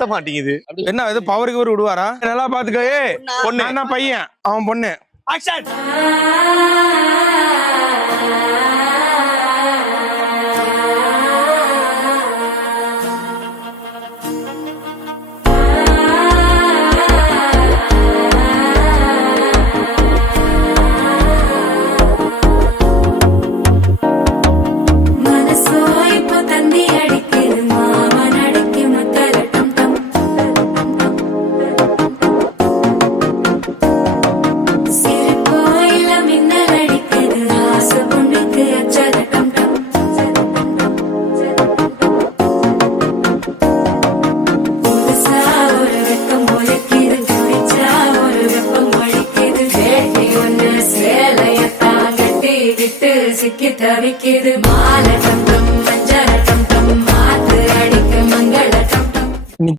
பத்த மாட்டேங்குது. என்ன இது பவருக்கு ஒரு விடுவாரா? நல்லா பாத்துக்கோ. பொண்ணு பையன், அவன் பொண்ணு. ஆக்ஷன்.